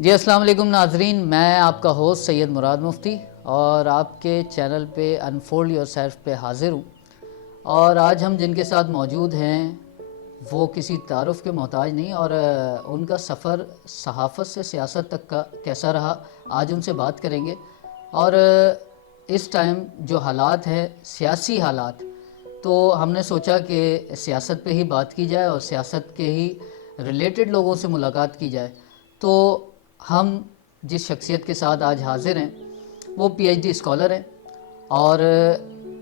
جی السلام علیکم ناظرین، میں آپ کا ہوسٹ سید مراد مفتی اور آپ کے چینل پہ انفولڈ یور سیلف پہ حاضر ہوں۔ اور آج ہم جن کے ساتھ موجود ہیں وہ کسی تعارف کے محتاج نہیں، اور ان کا سفر صحافت سے سیاست تک کا کیسا رہا آج ان سے بات کریں گے۔ اور اس ٹائم جو حالات ہیں سیاسی حالات، تو ہم نے سوچا کہ سیاست پہ ہی بات کی جائے اور سیاست کے ہی ریلیٹڈ لوگوں سے ملاقات کی جائے۔ تو ہم جس شخصیت کے ساتھ آج حاضر ہیں وہ پی ایچ ڈی اسکالر ہیں اور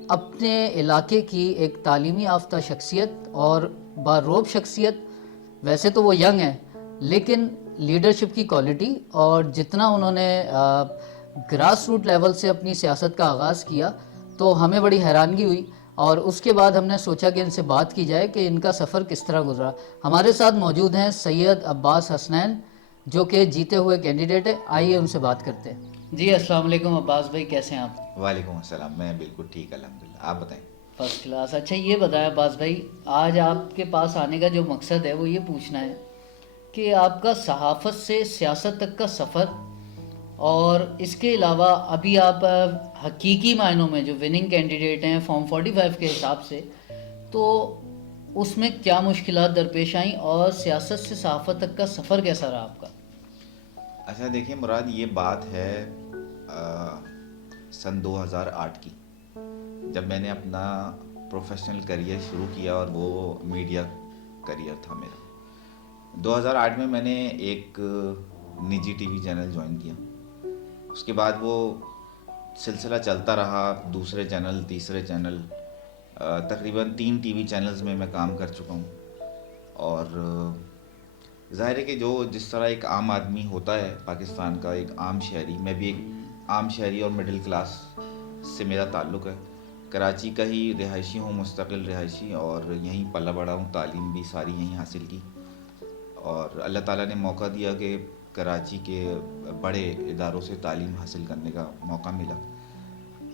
اپنے علاقے کی ایک تعلیمی یافتہ شخصیت اور باروب شخصیت۔ ویسے تو وہ ینگ ہیں لیکن لیڈرشپ کی کوالٹی اور جتنا انہوں نے گراس روٹ لیول سے اپنی سیاست کا آغاز کیا تو ہمیں بڑی حیرانگی ہوئی، اور اس کے بعد ہم نے سوچا کہ ان سے بات کی جائے کہ ان کا سفر کس طرح گزرا۔ ہمارے ساتھ موجود ہیں سید عباس حسنین جو کہ جیتے ہوئے کینڈیڈیٹ ہے، آئیے ان سے بات کرتے ہیں۔ جی السلام علیکم عباس بھائی، کیسے ہیں آپ؟ وعلیکم السلام، میں بالکل ٹھیک الحمدللہ، آپ بتائیں۔ First class. اچھا یہ بتائیں عباس بھائی، آج آپ کے پاس آنے کا جو مقصد ہے وہ یہ پوچھنا ہے کہ آپ کا صحافت سے سیاست تک کا سفر، اور اس کے علاوہ ابھی آپ حقیقی معنوں میں جو وننگ کینڈیڈیٹ ہیں فارم 45 کے حساب سے، تو اس میں کیا مشکلات درپیش آئیں اور سیاست سے صحافت تک کا سفر کیسا رہا آپ کا؟ اچھا دیکھیں مراد، یہ بات ہے سن 2008 کی، جب میں نے اپنا پروفیشنل کریئر شروع کیا، اور وہ میڈیا کریئر تھا میرا۔ 2008 میں میں نے ایک نجی ٹی وی چینل جوائن کیا، اس کے بعد وہ سلسلہ چلتا رہا، دوسرے چینل، تیسرے چینل، تقریباً 3 ٹی وی چینلز میں کام کر چکا ہوں۔ اور ظاہر ہے کہ جس طرح ایک عام آدمی ہوتا ہے پاکستان کا، ایک عام شہری، میں بھی ایک عام شہری اور مڈل کلاس سے میرا تعلق ہے۔ کراچی کا ہی رہائشی ہوں، مستقل رہائشی، اور یہیں پلا بڑا ہوں، تعلیم بھی ساری یہیں حاصل کی، اور اللہ تعالیٰ نے موقع دیا کہ کراچی کے بڑے اداروں سے تعلیم حاصل کرنے کا موقع ملا۔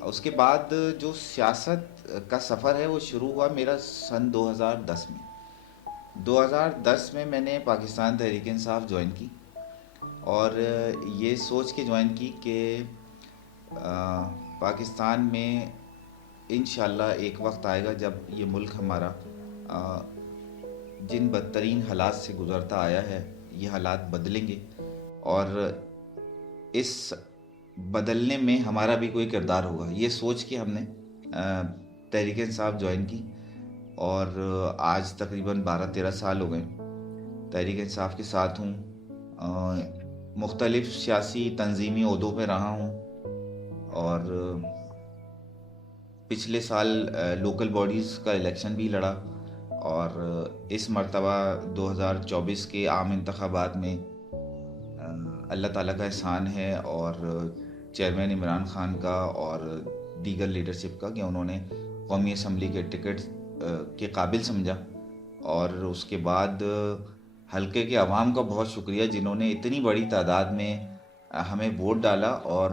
اس کے بعد جو سیاست کا سفر ہے وہ شروع ہوا میرا سن 2010 میں۔ 2010 میں میں نے پاکستان تحریک انصاف جوائن کی، اور یہ سوچ کے جوائن کی کہ پاکستان میں انشاءاللہ ایک وقت آئے گا جب یہ ملک ہمارا جن بدترین حالات سے گزرتا آیا ہے یہ حالات بدلیں گے، اور اس بدلنے میں ہمارا بھی کوئی کردار ہوگا۔ یہ سوچ کے ہم نے تحریک انصاف جوائن کی، اور آج تقریباً 12-13 سال ہو گئے تحریک انصاف کے ساتھ ہوں۔ مختلف سیاسی تنظیمی عہدوں پہ رہا ہوں، اور پچھلے سال لوکل باڈیز کا الیکشن بھی لڑا، اور اس مرتبہ 2024 کے عام انتخابات میں اللہ تعالیٰ کا احسان ہے اور چیئرمین عمران خان کا اور دیگر لیڈرشپ کا کہ انہوں نے قومی اسمبلی کے ٹکٹ کے قابل سمجھا، اور اس کے بعد حلقے کے عوام کا بہت شکریہ جنہوں نے اتنی بڑی تعداد میں ہمیں ووٹ ڈالا، اور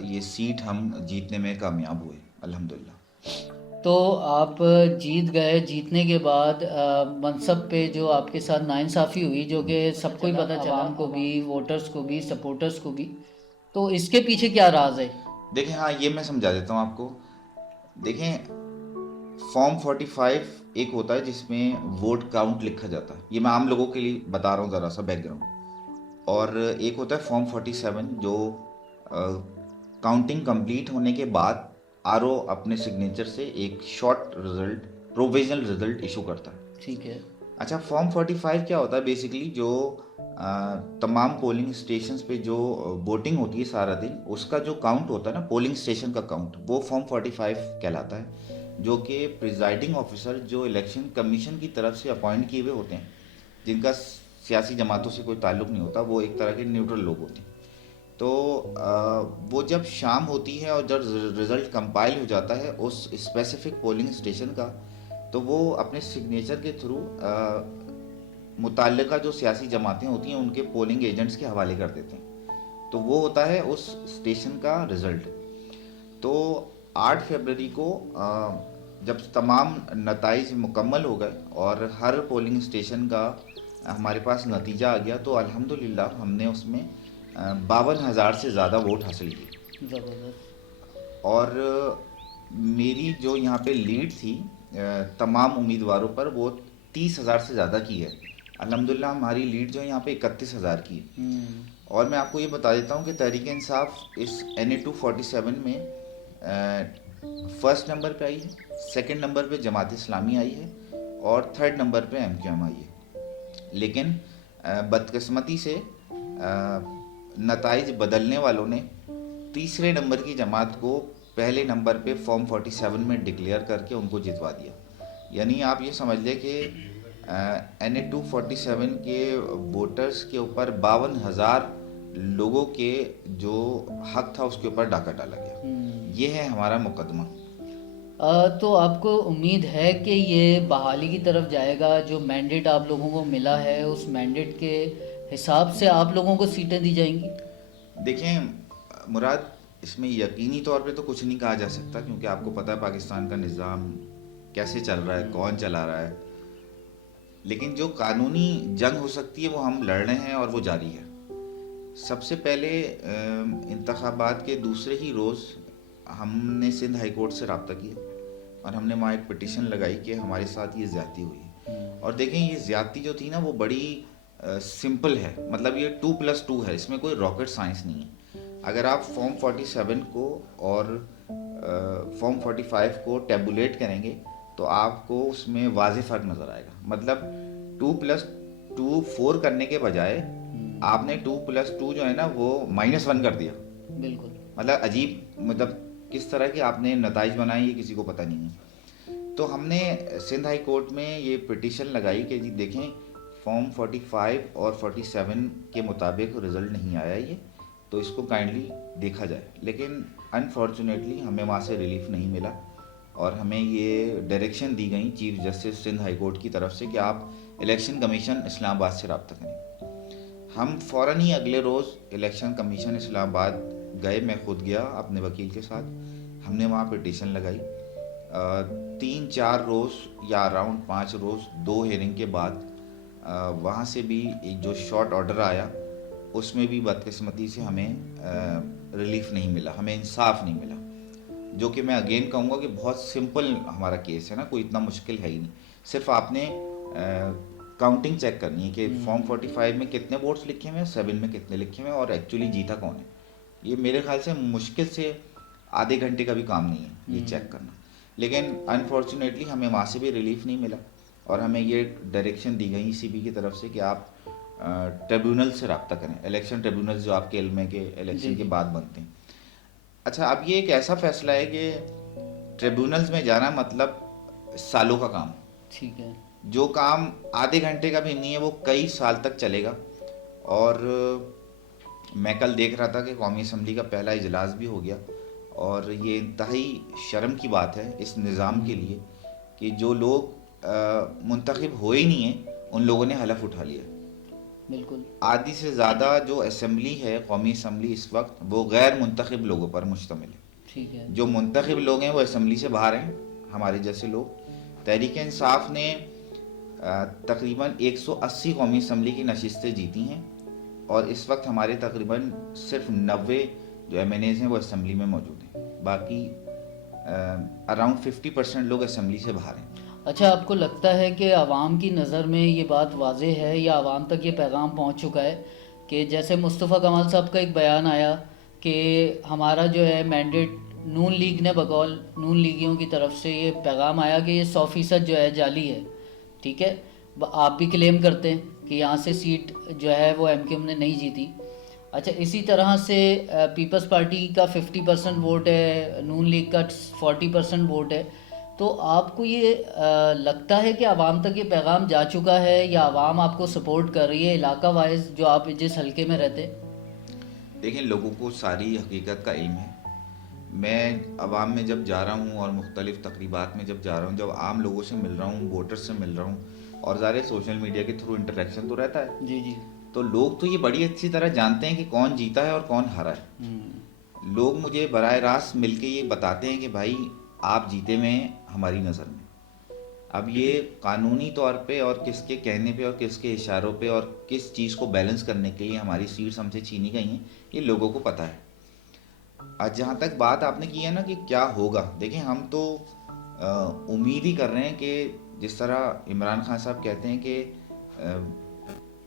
یہ سیٹ ہم جیتنے میں کامیاب ہوئے الحمدللہ۔ تو آپ جیت گئے، جیتنے کے بعد منصب پہ جو آپ کے ساتھ ناانصافی ہوئی، جو کہ سب کو ہی پتہ چلا، عوام کو بھی، ووٹرز کو بھی، سپورٹرز کو بھی، تو اس کے پیچھے کیا راز ہے؟ دیکھیں، ہاں یہ میں سمجھا دیتا ہوں آپ کو۔ دیکھیں، فارم 45 ایک ہوتا ہے جس میں ووٹ کاؤنٹ لکھا جاتا ہے، یہ میں عام لوگوں کے لیے بتا رہا ہوں ذرا سا بیک گراؤنڈ، اور ایک ہوتا ہے فارم 47 جو کاؤنٹنگ کمپلیٹ ہونے کے بعد آر او اپنے سگنیچر سے ایک short result, provisional result issue کرتا ہے۔ ٹھیک ہے۔ اچھا، فارم 45 کیا ہوتا ہے؟ بیسیکلی جو تمام پولنگ اسٹیشنز پہ جو ووٹنگ ہوتی ہے سارا دن، اس کا جو کاؤنٹ ہوتا ہے نا، پولنگ اسٹیشن کا کاؤنٹ، وہ فارم 45 کہلاتا ہے، جو کہ پریزائڈنگ آفیسر جو الیکشن کمیشن کی طرف سے اپوائنٹ کیے ہوئے ہوتے ہیں، جن کا سیاسی جماعتوں سے کوئی تعلق نہیں ہوتا، وہ ایک طرح کے نیوٹرل لوگ ہوتے ہیں۔ تو وہ جب شام ہوتی ہے اور جب رزلٹ کمپائل ہو جاتا ہے اس اسپیسیفک پولنگ اسٹیشن کا، تو وہ اپنے سگنیچر کے تھرو متعلقہ جو سیاسی جماعتیں ہوتی ہیں ان کے پولنگ ایجنٹس کے حوالے کر دیتے ہیں، تو وہ ہوتا ہے اس اسٹیشن کا رزلٹ۔ تو 8 فروری کو جب تمام نتائج مکمل ہو گئے اور ہر پولنگ اسٹیشن کا ہمارے پاس نتیجہ آ گیا، تو الحمدللہ ہم نے اس میں 52,000 سے زیادہ ووٹ حاصل کیے. زبردست. اور میری جو یہاں پہ لیڈ تھی تمام امیدواروں پر وہ 30,000 سے زیادہ کی ہے. الحمدللہ ہماری لیڈ جو ہے یہاں پہ 31,000 کی ہے. اور میں آپ کو یہ بتا دیتا ہوں کہ تحریک انصاف اس NA-247 میں فرسٹ نمبر پہ آئی ہے, سیکنڈ نمبر پہ جماعت اسلامی آئی ہے, اور تھرڈ نمبر پہ MQM آئی ہے. لیکن بدقسمتی سے نتائج بدلنے والوں نے تیسرے نمبر کی جماعت کو پہلے نمبر پہ فارم 47 میں ڈکلیئر کر کے ان کو جتوا دیا. یعنی آپ یہ سمجھ لیں کہ NA-247 کے ووٹرز کے اوپر 52,000 لوگوں کے جو حق تھا اس کے اوپر ڈاکہ ڈالا گیا. یہ ہے ہمارا مقدمہ. تو آپ کو امید ہے کہ یہ بحالی کی طرف جائے گا؟ جو مینڈیٹ آپ لوگوں کو ملا ہے اس مینڈیٹ کے حساب سے آپ لوگوں کو سیٹیں دی جائیں گی؟ دیکھیں مراد, اس میں یقینی طور پہ تو کچھ نہیں کہا جا سکتا, کیونکہ آپ کو پتہ ہے پاکستان کا نظام کیسے چل رہا ہے, کون چلا رہا ہے. لیکن جو قانونی جنگ ہو سکتی ہے وہ ہم لڑ رہے ہیں اور وہ جاری ہے. سب سے پہلے انتخابات کے دوسرے ہی روز ہم نے سندھ ہائی کورٹ سے رابطہ کیا اور ہم نے وہاں ایک پٹیشن لگائی کہ ہمارے ساتھ یہ زیادتی ہوئی ہے. اور دیکھیں یہ زیادتی جو تھی نا وہ بڑی سمپل ہے, مطلب یہ 2+2 ہے, اس میں کوئی راکٹ سائنس نہیں ہے. اگر آپ فارم 47 کو اور فارم 45 کو ٹیبولیٹ کریں گے تو آپ کو اس میں واضح فرق نظر آئے گا. مطلب 2+2 4 کرنے کے بجائے آپ نے 2+2 جو ہے نا وہ -1 کر دیا. بالکل. مطلب عجیب, مطلب کس طرح کی آپ نے نتائج بنائے یہ کسی کو پتہ نہیں ہے. تو ہم نے سندھ ہائی کورٹ میں یہ پٹیشن لگائی کہ جی دیکھیں فارم 45 اور 47 کے مطابق رزلٹ نہیں آیا یہ, تو اس کو کائنڈلی دیکھا جائے. لیکن انفارچونیٹلی ہمیں وہاں سے ریلیف نہیں ملا اور ہمیں یہ ڈائریکشن دی گئی chief justice Sindh high court کی طرف سے کہ آپ الیکشن کمیشن اسلام آباد سے رابطہ کریں. ہم فوراً ہی اگلے روز الیکشن کمیشن اسلام آباد گئے, میں خود گیا اپنے وکیل کے ساتھ. ہم نے وہاں پٹیشن لگائی. 3-4 روز یا اراؤنڈ 5 روز 2 ہیئرنگ کے بعد وہاں سے بھی ایک جو شارٹ آرڈر آیا اس میں بھی بدقسمتی سے ہمیں ریلیف نہیں ملا, ہمیں انصاف نہیں ملا. جو کہ میں اگین کہوں گا کہ بہت سمپل ہمارا کیس ہے نا, کوئی اتنا مشکل ہے ہی نہیں. صرف آپ نے کاؤنٹنگ چیک کرنی ہے کہ فارم 45 میں کتنے ووٹس لکھے ہوئے ہیں, 7 میں کتنے لکھے ہوئے ہیں اور ایکچولی جیتا کون ہے. یہ میرے خیال سے مشکل سے آدھے گھنٹے کا بھی کام نہیں ہے یہ چیک کرنا. لیکن انفارچونیٹلی ہمیں وہاں سے بھی ریلیف نہیں ملا اور ہمیں یہ ڈائریکشن دی گئی ECB کی طرف سے کہ آپ ٹریبیونل سے رابطہ کریں, الیکشن ٹریبیونل جو آپ کے علم ہے کہ الیکشن کے بعد بنتے ہیں. اچھا, اب یہ ایک ایسا فیصلہ ہے کہ ٹریبیونلز میں جانا مطلب سالوں کا کام. ٹھیک ہے. جو کام آدھے گھنٹے کا بھی نہیں ہے وہ کئی سال تک چلے گا. اور میں کل دیکھ رہا تھا کہ قومی اسمبلی کا پہلا اجلاس بھی ہو گیا اور یہ انتہائی شرم کی بات ہے اس نظام کے لیے کہ جو لوگ منتخب ہوئے ہی نہیں ہیں ان لوگوں نے حلف اٹھا لیا. بالکل. آدھی سے زیادہ جو اسمبلی ہے قومی اسمبلی اس وقت وہ غیر منتخب لوگوں پر مشتمل ہے. ٹھیک ہے. جو منتخب لوگ ہیں وہ اسمبلی سے باہر ہیں, ہمارے جیسے لوگ. تحریک انصاف نے تقریباً 180 قومی اسمبلی کی نشستیں جیتی ہیں اور اس وقت ہمارے تقریباً صرف 90 جو MNAs ہیں وہ اسمبلی میں موجود ہیں. باقی اراؤنڈ 50% لوگ اسمبلی سے باہر ہیں. اچھا, آپ کو لگتا ہے کہ عوام کی نظر میں یہ بات واضح ہے یا عوام تک یہ پیغام پہنچ چکا ہے کہ جیسے مصطفیٰ کمال صاحب کا ایک بیان آیا کہ ہمارا جو ہے مینڈیٹ نون لیگ نے بقول نون لیگیوں کی طرف سے یہ پیغام آیا کہ یہ 100% جو ہے جعلی ہے. ٹھیک ہے, آپ بھی کلیم کرتے ہیں کہ یہاں سے سیٹ جو ہے وہ MQM نے نہیں جیتی. اچھا, اسی طرح سے پیپلز پارٹی کا 50% ووٹ ہے, نون لیگ کا 40% ووٹ ہے. تو آپ کو یہ لگتا ہے کہ عوام تک یہ پیغام جا چکا ہے یا عوام آپ کو سپورٹ کر رہی ہے علاقہ وائز جو آپ جس حلقے میں رہتے؟ دیکھیں, لوگوں کو ساری حقیقت کا علم ہے. میں عوام میں جب جا رہا ہوں اور مختلف تقریبات میں جب جا رہا ہوں, جب عام لوگوں سے مل رہا ہوں, ووٹر سے مل رہا ہوں, اور ظاہر سوشل میڈیا کے تھرو انٹریکشن تو رہتا ہے. جی جی. تو لوگ تو یہ بڑی اچھی طرح جانتے ہیں کہ کون جیتا ہے اور کون ہارا ہے. لوگ مجھے براہ راست مل کے یہ بتاتے ہیں کہ بھائی آپ جیتے ہوئے ہیں ہماری نظر میں. اب یہ قانونی طور پہ اور کس کے کہنے پہ اور کس کے اشاروں پہ اور کس چیز کو بیلنس کرنے کے لیے ہماری سیٹس ہم سے چھینی گئی ہیں، یہ لوگوں کو پتہ ہے. آج جہاں تک بات آپ نے کی ہے نا کہ کیا ہوگا، دیکھیں ہم تو امید ہی کر رہے ہیں کہ جس طرح عمران خان صاحب کہتے ہیں کہ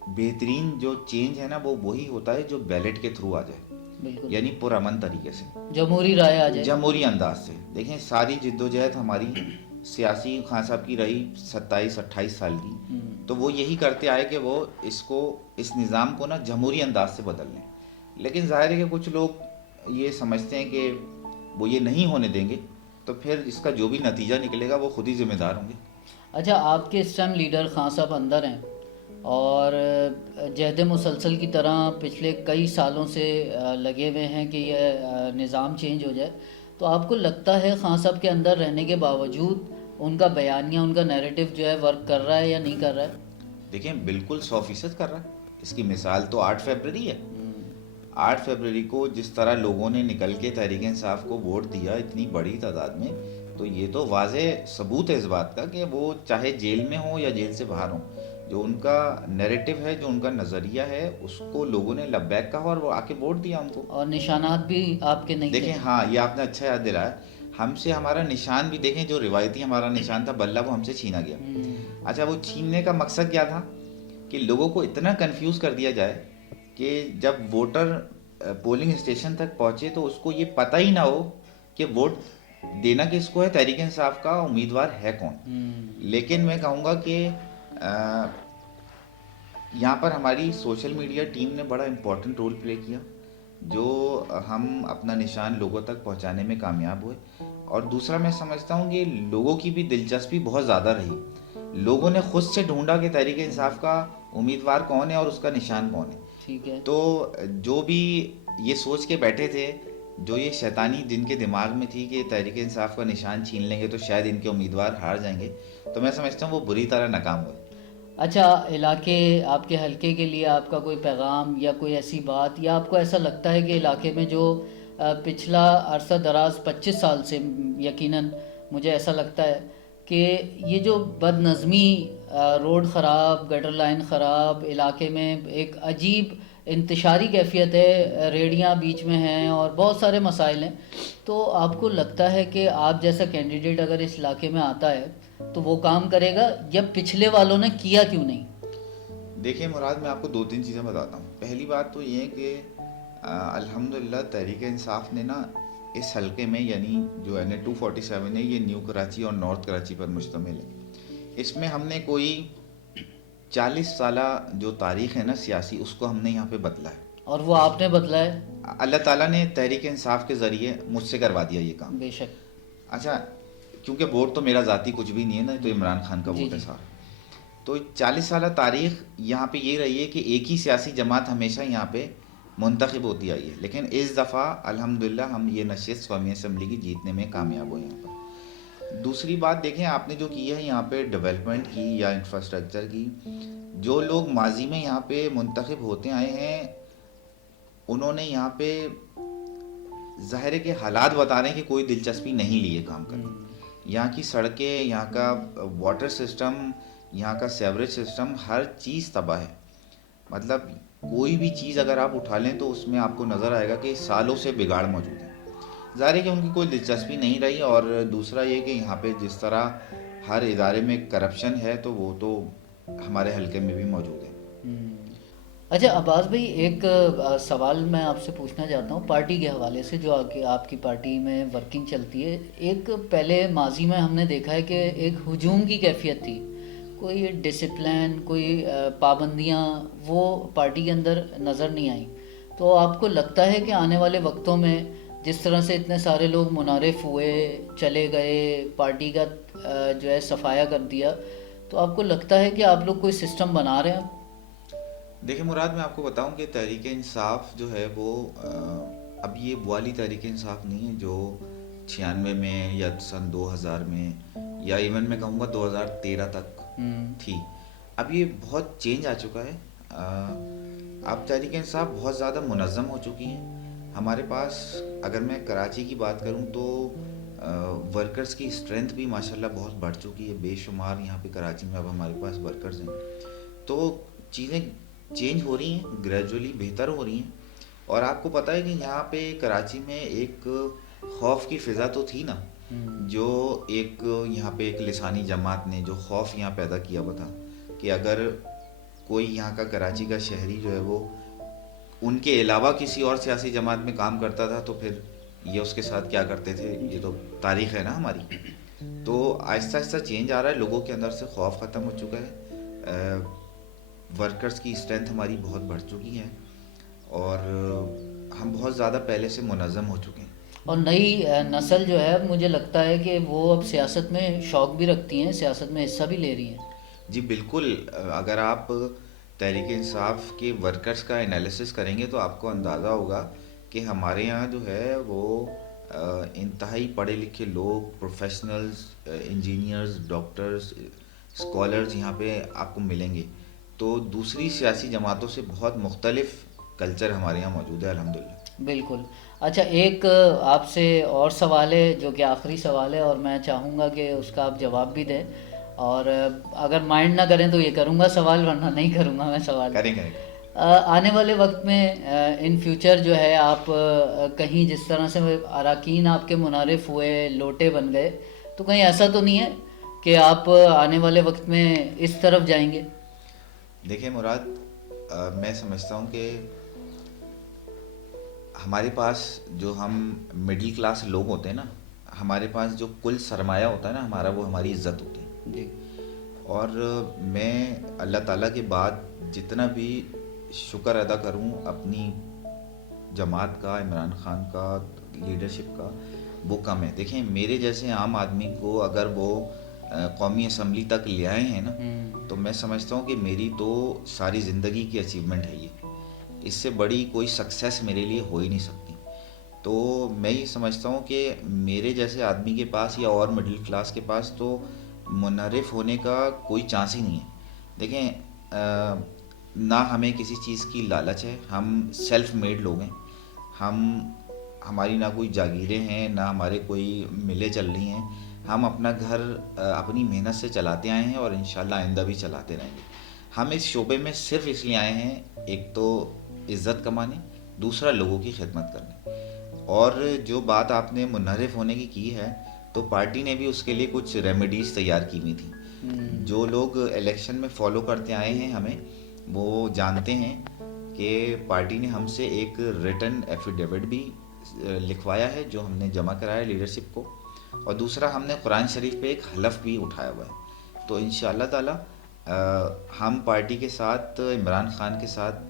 بہترین جو چینج ہے نا وہ وہی ہوتا ہے جو بیلٹ کے تھرو آ جائے، بالکل، یعنی پرامن طریقے سے، جمہوری رائے آ جائے، جمہوری انداز سے. دیکھیں ساری جدوجہد ہماری سیاسی خان صاحب کی رہی 27-28 سال کی، تو وہ یہی کرتے آئے کہ وہ اس نظام کو نا جمہوری انداز سے بدل لیں. لیکن ظاہر ہے کہ کچھ لوگ یہ سمجھتے ہیں کہ وہ یہ نہیں ہونے دیں گے، تو پھر اس کا جو بھی نتیجہ نکلے گا وہ خود ہی ذمہ دار ہوں گے. اچھا، آپ کے اس ٹائم لیڈر خان صاحب اندر ہیں اور جہد مسلسل کی طرح پچھلے کئی سالوں سے لگے ہوئے ہیں کہ یہ نظام چینج ہو جائے، تو آپ کو لگتا ہے خان صاحب کے اندر رہنے کے باوجود ان کا بیانیہ، ان کا نیریٹو جو ہے ورک کر رہا ہے یا نہیں کر رہا ہے؟ دیکھیں بالکل 100% کر رہا ہے. اس کی مثال تو 8 فروری ہے. 8 فروری کو جس طرح لوگوں نے نکل کے تحریک انصاف کو ووٹ دیا اتنی بڑی تعداد میں، تو یہ تو واضح ثبوت ہے اس بات کا کہ وہ چاہے جیل میں ہوں یا جیل سے باہر ہوں، جو ان کا نیریٹو ہے، جو ان کا نظریہ ہے، اس کو لوگوں نے لبیک کہا اور وہ آ کے ووٹ دیا ان کو. اور نشانات بھی آپ کے نہیں دیکھیں تھے؟ ہاں، یہ آپ نے اچھا یاد دلایا. ہم سے ہمارا نشان بھی دیکھیں، جو روایتی ہمارا نشان تھا بلہ، وہ ہم سے چھینا گیا. اچھا، وہ چھیننے کا مقصد کیا تھا؟ کہ لوگوں کو اتنا کنفیوز کر دیا جائے کہ جب ووٹر پولنگ اسٹیشن تک پہنچے تو اس کو یہ پتہ ہی نہ ہو کہ ووٹ دینا کس کو ہے، تحریک انصاف کا امیدوار ہے کون. لیکن میں کہوں گا کہ یہاں پر ہماری سوشل میڈیا ٹیم نے بڑا امپورٹنٹ رول پلے کیا، جو ہم اپنا نشان لوگوں تک پہنچانے میں کامیاب ہوئے. اور دوسرا میں سمجھتا ہوں کہ لوگوں کی بھی دلچسپی بہت زیادہ رہی. لوگوں نے خود سے ڈھونڈا کہ تحریک انصاف کا امیدوار کون ہے اور اس کا نشان کون ہے. ٹھیک ہے. تو جو بھی یہ سوچ کے بیٹھے تھے، جو یہ شیطانی جن کے دماغ میں تھی کہ تحریک انصاف کا نشان چھین لیں گے تو شاید ان کے امیدوار ہار جائیں گے، تو میں سمجھتا ہوں وہ بری طرح ناکام ہوئے. اچھا، علاقے آپ کے حلقے کے لیے آپ کا کوئی پیغام یا کوئی ایسی بات، یا آپ کو ایسا لگتا ہے کہ علاقے میں جو پچھلا عرصہ دراز 25 سال سے یقیناً مجھے ایسا لگتا ہے کہ یہ جو بد نظمی، روڈ خراب، گٹر لائن خراب، علاقے میں ایک عجیب انتشاری کیفیت ہے، ریڑیاں بیچ میں ہیں اور بہت سارے مسائل ہیں، تو آپ کو لگتا ہے کہ آپ جیسا کینڈیڈیٹ اگر اس علاقے میں آتا ہے تو وہ کام کرے گا، یا پچھلے والوں نے کیا کیوں نہیں؟ دیکھیں مراد، میں آپ کو 2-3 چیزیں بتاتا ہوں. پہلی بات تو یہ ہے کہ الحمدللہ تحریک انصاف نے نا اس حلقے میں، یعنی جو این اے 247 ہے، یہ نیو کراچی اور نارتھ کراچی پر مشتمل ہے. اس میں ہم نے کوئی 40 سالہ جو تاریخ ہے نا سیاسی، اس کو ہم نے یہاں پہ بدلا ہے. اور وہ آپ نے بدلا ہے؟ اللہ تعالیٰ نے تحریک انصاف کے ذریعے مجھ سے کروا دیا یہ کام. بے شک. اچھا، کیونکہ ووٹ تو میرا ذاتی کچھ بھی نہیں ہے نا، تو عمران خان کا ووٹ ہے سارا. تو 40 سالہ تاریخ یہاں پہ یہ رہی ہے کہ ایک ہی سیاسی جماعت ہمیشہ یہاں پہ منتخب ہوتی آئی ہے. لیکن اس دفعہ الحمدللہ ہم یہ نشست قومی اسمبلی کی جیتنے میں کامیاب ہوئے یہاں پر. دوسری بات دیکھیں، آپ نے جو کی ہے یہاں پہ ڈیولپمنٹ کی یا انفراسٹرکچر کی، جو لوگ ماضی میں یہاں پہ منتخب ہوتے آئے ہیں انہوں نے یہاں پہ ظاہر ہے کہ حالات بتا رہے ہیں کہ کوئی دلچسپی نہیں لی ہے کام کرنے. یہاں کی سڑکیں، یہاں کا واٹر سسٹم، یہاں کا سیوریج سسٹم، ہر چیز تباہ ہے. مطلب کوئی بھی چیز اگر آپ اٹھا لیں تو اس میں آپ کو نظر آئے گا کہ سالوں سے بگاڑ موجود ہے. ظاہر ہے کہ ان کی کوئی دلچسپی نہیں رہی. اور دوسرا یہ کہ یہاں پہ جس طرح ہر ادارے میں کرپشن ہے تو وہ تو ہمارے حلقے میں بھی موجود ہے. اچھا عباس بھائی، ایک سوال میں آپ سے پوچھنا چاہتا ہوں پارٹی کے حوالے سے، جو آپ کی پارٹی میں ورکنگ چلتی ہے. ایک پہلے ماضی میں ہم نے دیکھا ہے کہ ایک ہجوم کی کیفیت تھی، کوئی ڈسپلن، کوئی پابندیاں وہ پارٹی کے اندر نظر نہیں آئیں. تو آپ کو لگتا ہے کہ آنے والے وقتوں میں جس طرح سے اتنے سارے لوگ منحرف ہوئے، چلے گئے، پارٹی کا جو ہے صفایا کر دیا، تو آپ کو لگتا ہے کہ آپ لوگ کوئی سسٹم بنا رہے ہیں؟ دیکھیں مراد، میں آپ کو بتاؤں کہ تحریک انصاف جو ہے وہ اب یہ والی تحریک انصاف نہیں ہے جو 96 میں یا سن 2000 میں یا ایون میں کہوں گا 2013 تک تھی. اب یہ بہت چینج آ چکا ہے. اب تحریک انصاف بہت زیادہ منظم ہو چکی ہے. ہمارے پاس اگر میں کراچی کی بات کروں تو ورکرز کی اسٹرینتھ بھی ماشاءاللہ بہت بڑھ چکی ہے، بے شمار یہاں پہ کراچی میں اب ہمارے پاس ورکرز ہیں، تو چیزیں چینج ہو رہی ہیں، گریجولی بہتر ہو رہی ہیں. اور آپ کو پتہ ہے کہ یہاں پہ کراچی میں ایک خوف کی فضا تو تھی نا، جو ایک یہاں پہ ایک لسانی جماعت نے جو خوف یہاں پیدا کیا ہوا تھا کہ اگر کوئی یہاں کا کراچی کا شہری جو ہے وہ ان کے علاوہ کسی اور سیاسی جماعت میں کام کرتا تھا تو پھر یہ اس کے ساتھ کیا کرتے تھے، یہ تو تاریخ ہے نا ہماری. تو آہستہ آہستہ چینج آ رہا ہے، لوگوں کے اندر سے خوف ختم ہو چکا ہے، ورکرز کی اسٹرینتھ ہماری بہت بڑھ چکی ہے اور ہم بہت زیادہ پہلے سے منظم ہو چکے ہیں. اور نئی نسل جو ہے مجھے لگتا ہے کہ وہ اب سیاست میں شوق بھی رکھتی ہیں، سیاست میں حصہ بھی لے رہی ہیں. جی بالکل، اگر آپ تحریک انصاف کے ورکرز کا انالیسس کریں گے تو آپ کو اندازہ ہوگا کہ ہمارے یہاں جو ہے وہ انتہائی پڑھے لکھے لوگ، پروفیشنلز، انجینئرز، ڈاکٹرز، اسکالرز یہاں پہ آپ کو ملیں گے. تو دوسری سیاسی جماعتوں سے بہت مختلف کلچر ہمارے یہاں موجود ہے الحمدللہ. بالکل. اچھا، ایک آپ سے اور سوال ہے جو کہ آخری سوال ہے اور میں چاہوں گا کہ اس کا آپ جواب بھی دیں، اور اگر مائنڈ نہ کریں تو یہ کروں گا سوال، ورنہ نہیں کروں گا میں سوال. کریں. آنے والے وقت میں ان فیوچر جو ہے آپ کہیں جس طرح سے اراکین آپ کے منعرف ہوئے، لوٹے بن گئے، تو کہیں ایسا تو نہیں ہے کہ آپ آنے والے وقت میں اس طرف جائیں گے؟ دیکھیں مراد، میں سمجھتا ہوں کہ ہمارے پاس جو ہم مڈل کلاس لوگ ہوتے ہیں نا، ہمارے پاس جو کل سرمایہ ہوتا ہے نا ہمارا، وہ ہماری عزت ہوتی ہے. جی. اور میں اللہ تعالیٰ کے بعد جتنا بھی شکر ادا کروں اپنی جماعت کا، عمران خان کا، لیڈرشپ کا، وہ کم ہے. دیکھیں میرے جیسے عام آدمی کو اگر وہ قومی اسمبلی تک لے آئے ہیں نا، تو میں سمجھتا ہوں کہ میری تو ساری زندگی کی اچیومنٹ ہے یہ. اس سے بڑی کوئی سکسیس میرے لیے ہو ہی نہیں سکتی. تو میں یہ سمجھتا ہوں کہ میرے جیسے آدمی کے پاس یا اور مڈل کلاس کے پاس تو منحرف ہونے کا کوئی چانس ہی نہیں ہے. دیکھیں نہ ہمیں کسی چیز کی لالچ ہے، ہم سیلف میڈ لوگ ہیں، ہماری نہ کوئی جاگیریں ہیں، نہ ہمارے کوئی ملیں چل رہی ہیں. ہم اپنا گھر اپنی محنت سے چلاتے آئے ہیں اور انشاءاللہ آئندہ بھی چلاتے رہیں گے. ہم اس شعبے میں صرف اس لیے آئے ہیں، ایک تو عزت کمانے، دوسرا لوگوں کی خدمت کرنے. اور جو بات آپ نے منحرف ہونے کی ہے تو پارٹی نے بھی اس کے لیے کچھ ریمیڈیز تیار کی ہوئی تھیں. جو لوگ الیکشن میں فالو کرتے آئے ہیں ہمیں، وہ جانتے ہیں کہ پارٹی نے ہم سے ایک ریٹن ایفیڈیوٹ بھی لکھوایا ہے جو ہم نے جمع کرایا لیڈرشپ کو، اور دوسرا ہم نے قرآن شریف پہ ایک حلف بھی اٹھایا ہوا ہے. تو انشاءاللہ تعالی ہم پارٹی کے ساتھ، عمران خان کے ساتھ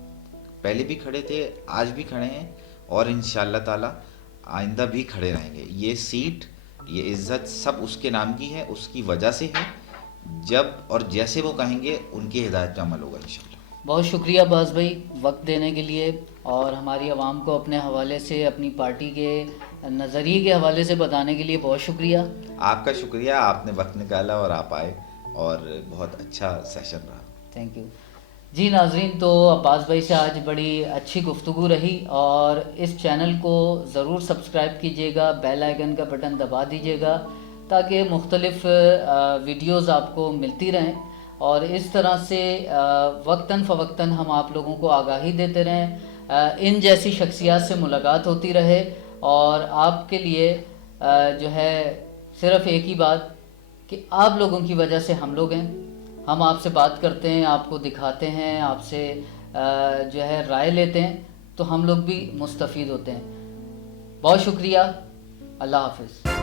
پہلے بھی کھڑے تھے، آج بھی کھڑے ہیں اور انشاءاللہ تعالی آئندہ بھی کھڑے رہیں گے. یہ سیٹ، یہ عزت سب اس کے نام کی ہے، اس کی وجہ سے ہے. جب اور جیسے وہ کہیں گے ان کی ہدایت پہ عمل ہوگا انشاءاللہ. بہت شکریہ باز بھائی وقت دینے کے لیے، اور ہماری عوام کو اپنے حوالے سے، اپنی پارٹی کے نظریے کے حوالے سے بتانے کے لیے بہت شکریہ. آپ کا شکریہ، آپ نے وقت نکالا اور آپ آئے، اور بہت اچھا سیشن رہا. Thank you. جی ناظرین، تو عباس بھائی سے آج بڑی اچھی گفتگو رہی، اور اس چینل کو ضرور سبسکرائب کیجیے گا، بیل آئیکن کا بٹن دبا دیجیے گا تاکہ مختلف ویڈیوز آپ کو ملتی رہیں، اور اس طرح سے وقتاً فوقتاً ہم آپ لوگوں کو آگاہی دیتے رہیں، ان جیسی شخصیات سے ملاقات ہوتی رہے. اور آپ کے لیے جو ہے صرف ایک ہی بات کہ آپ لوگوں کی وجہ سے ہم لوگ ہیں. ہم آپ سے بات کرتے ہیں، آپ کو دکھاتے ہیں، آپ سے جو ہے رائے لیتے ہیں، تو ہم لوگ بھی مستفید ہوتے ہیں. بہت شکریہ. اللہ حافظ.